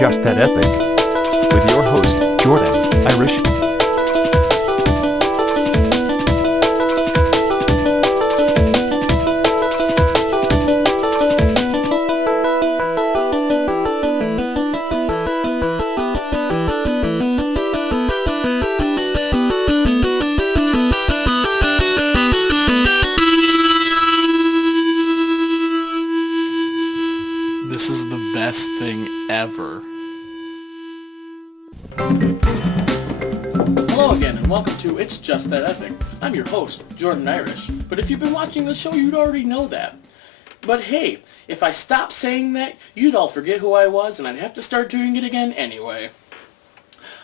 Just That Epic with your host, Jordan Irish. This is the best thing ever. Hello again, and welcome to It's Just That Epic. I'm your host, Jordan Irish. But if you've been watching the show, you'd already know that. But hey, if I stopped saying that, you'd all forget who I was, and I'd have to start doing it again anyway.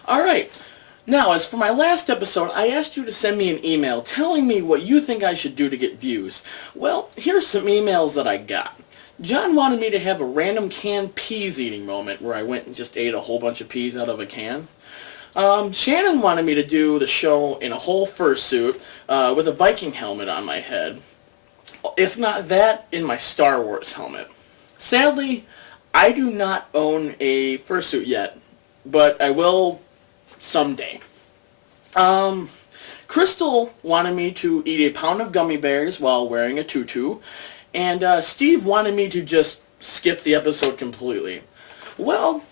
Alright, now as for my last episode, I asked you to send me an email telling me what you think I should do to get views. Well, here's some emails that I got. John wanted me to have a random canned peas eating moment where I went and just ate a whole bunch of peas out of a can. Shannon wanted me to do the show in a whole fursuit with a Viking helmet on my head. If not that, in my Star Wars helmet. Sadly, I do not own a fursuit yet, but I will someday. Crystal wanted me to eat a pound of gummy bears while wearing a tutu. And Steve wanted me to just skip the episode completely. Well,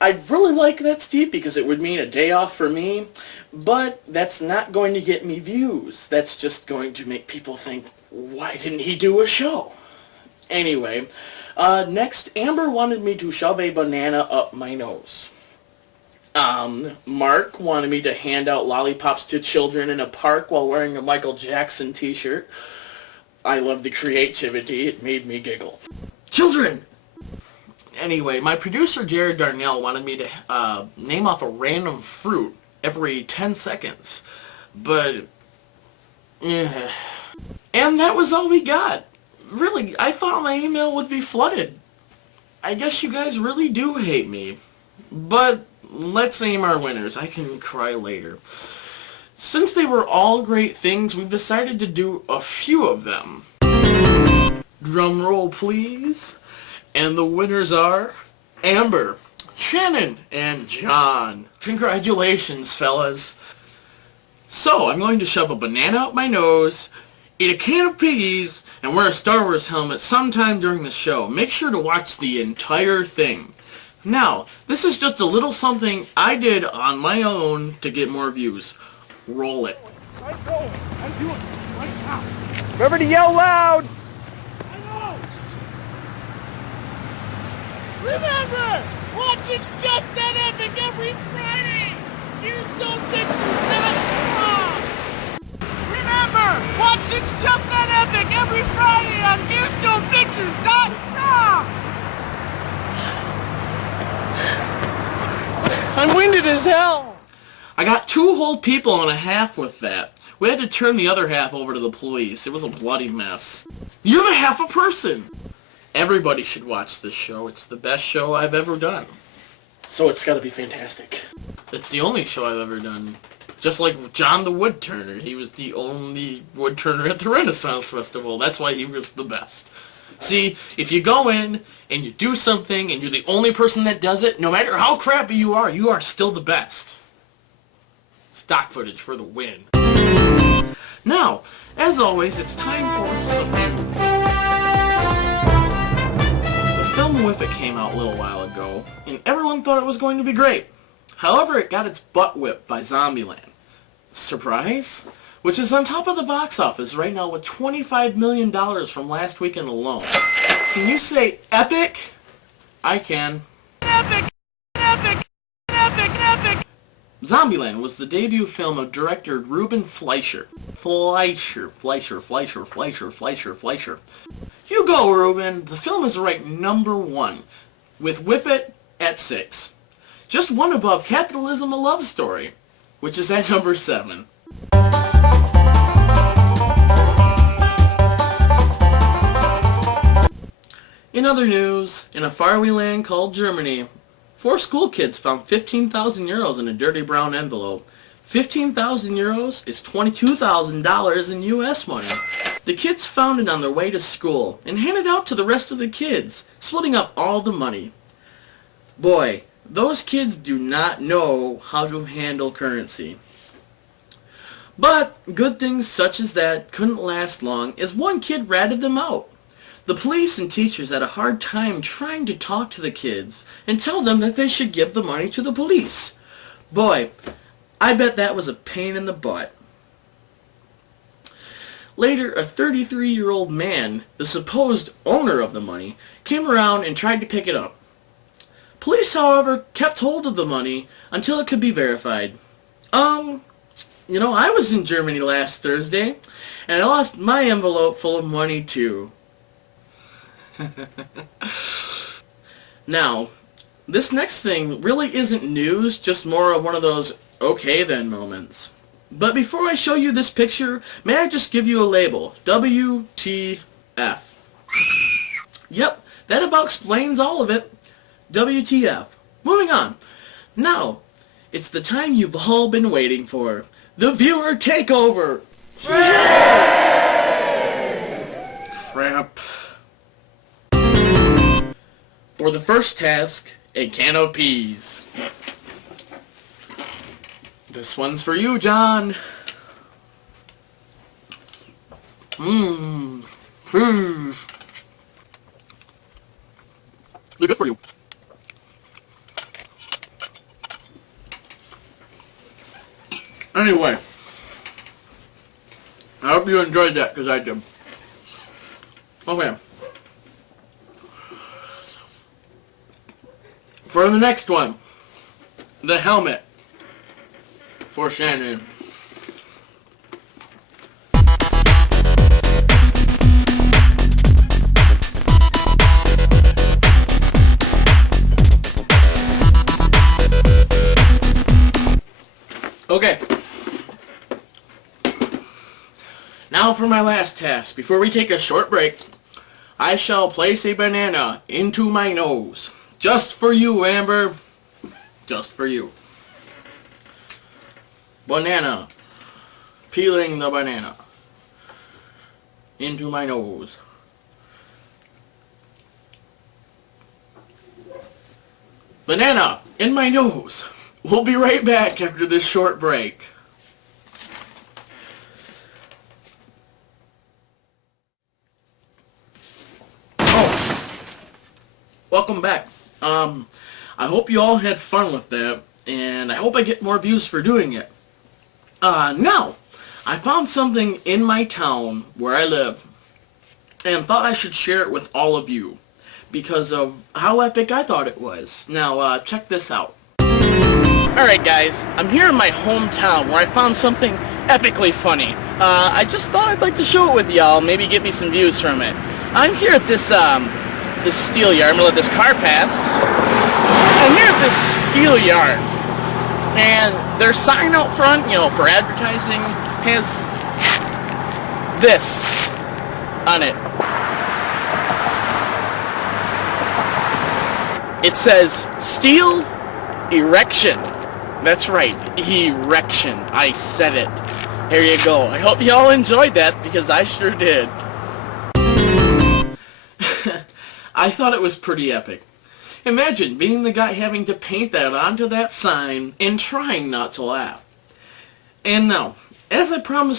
I'd really like that, Steve, because it would mean a day off for me, but that's not going to get me views. That's just going to make people think, why didn't he do a show? Anyway, next, Amber wanted me to shove a banana up my nose. Mark wanted me to hand out lollipops to children in a park while wearing a Michael Jackson t-shirt. I love the creativity. It made me giggle. Children! Anyway, my producer Jared Darnell wanted me to name off a random fruit every 10 seconds. But, and that was all we got. Really, I thought my email would be flooded. I guess you guys really do hate me. But let's name our winners. I can cry later. Since they were all great things, we've decided to do a few of them. Drum roll, please. And the winners are Amber, Shannon, and John. Congratulations, fellas. So, I'm going to shove a banana up my nose, eat a can of peas, and wear a Star Wars helmet sometime during the show. Make sure to watch the entire thing. Now, this is just a little something I did on my own to get more views. Roll it. Remember to yell loud! Remember, watch It's Just That Epic every Friday! Newstonepictures.com! Remember, watch It's Just That Epic every Friday on Newstonepictures.com! I'm winded as hell! I got 2 whole people and a half with that. We had to turn the other half over to the police. It was a bloody mess. You're the half a person! Everybody should watch this show. It's the best show I've ever done. So it's gotta be fantastic. It's the only show I've ever done. Just like John the Woodturner. He was the only woodturner at the Renaissance Festival. That's why he was the best. See, if you go in and you do something and you're the only person that does it, no matter how crappy you are still the best. Stock footage for the win. Now, as always, it's time for some news. The film Whip It came out a little while ago, and everyone thought it was going to be great. However, it got its butt whipped by Zombieland. Surprise? Which is on top of the box office right now with $25 million from last weekend alone. Can you say epic? I can. Epic! Epic! Epic! Epic! Zombieland was the debut film of director Ruben Fleischer. Fleischer. You go, Ruben. The film is ranked #1, with Whip It at 6. Just one above Capitalism: A Love Story, which is at #7. In other news, in a faraway land called Germany, 4 school kids found 15,000 euros in a dirty brown envelope. 15,000 euros is $22,000 in US money. The kids found it on their way to school and handed it out to the rest of the kids, splitting up all the money. Boy, those kids do not know how to handle currency. But good things such as that couldn't last long as one kid ratted them out. The police and teachers had a hard time trying to talk to the kids and tell them that they should give the money to the police. Boy, I bet that was a pain in the butt. Later, a 33-year-old man, the supposed owner of the money, came around and tried to pick it up. Police, however, kept hold of the money until it could be verified. I was in Germany last Thursday, and I lost my envelope full of money too. Now, this next thing really isn't news, just more of one of those okay then moments. But before I show you this picture, may I just give you a label? WTF. Yep, that about explains all of it. WTF. Moving on. Now, it's the time you've all been waiting for. The viewer takeover. Crap. For the first task, a can of peas. This one's for you, John. Peas. They're good for you. Anyway, I hope you enjoyed that, because I did. Okay. For the next one, the helmet for Shannon. Okay. Now for my last task. Before we take a short break, I shall place a banana into my nose. Just for you, Amber. Just for you. Banana. Peeling the banana into my nose. Banana in my nose. We'll be right back after this short break. Welcome back. I hope you all had fun with that, and I hope I get more views for doing it. Now, I found something in my town where I live, and thought I should share it with all of you, because of how epic I thought it was. Now, check this out. Alright guys, I'm here in my hometown where I found something epically funny. I just thought I'd like to show it with y'all, maybe get me some views from it. I'm here at this steel yard. I'm gonna let this car pass. I'm here at this steel yard, and their sign out front, for advertising, has this on it. It says, Steel Erection. That's right, erection. I said it. There you go. I hope y'all enjoyed that, because I sure did. I thought it was pretty epic. Imagine being the guy having to paint that onto that sign and trying not to laugh. And now, as I promised